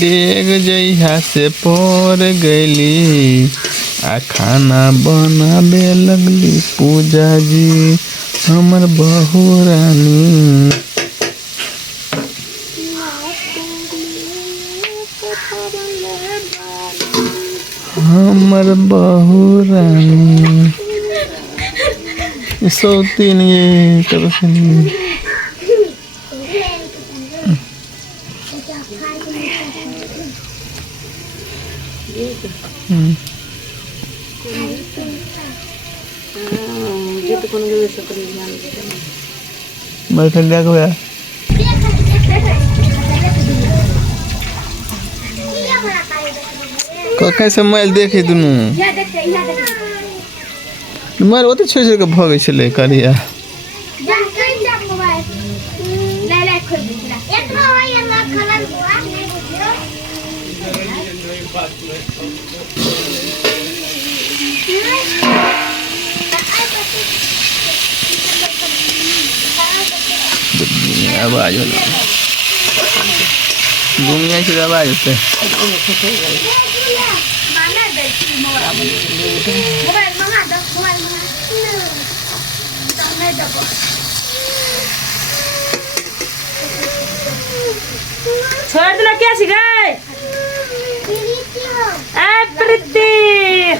डेग जइहा से पर गईली आ खाना बनाबे लगली पूजा जी हमर बहू रानी। हमर बहू रानी सौतीन ये तरफ बैठल जाके होया कैसे मोबाइल देखे दुनू मोबाइल ओते छोड़ छोड़ के भगे छले करिया आवाज होला घूमिया से आवाज होते छोड़ देना क्या सिखाए प्रीति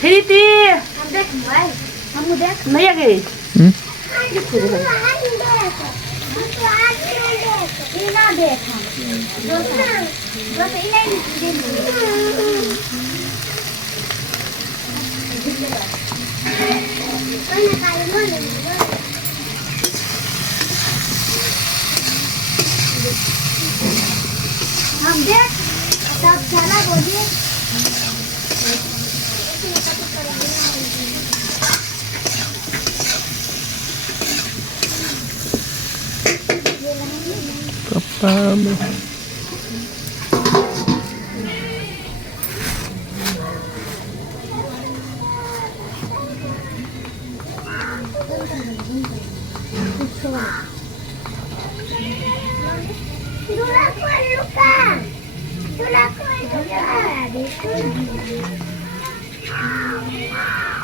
प्रीति नहीं आ गई हम देख सब चला बोलिए पापा Luka.